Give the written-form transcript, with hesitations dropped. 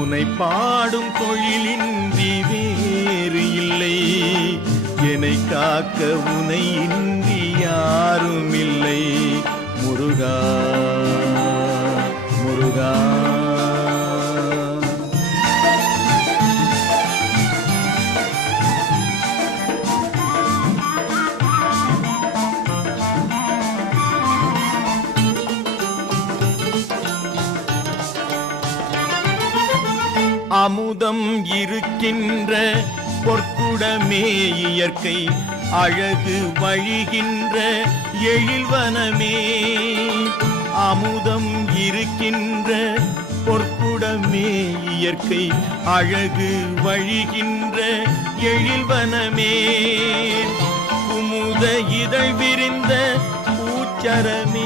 உனை பாடும் தொழிலின்றி வேறு இல்லை. என்னை காக்க உனை இன்றி யாரும் இல்லை. முருகா முருகா. அமுதம் இருக்கின்ற பொற்குடமே இயற்கை அழகு வழிகின்ற எழில்வனமே. அமுதம் இருக்கின்ற பொற்குடமே இயற்கை அழகு வழிகின்ற எழில்வனமே. குமுத இதழ் விரிந்த பூச்சரமே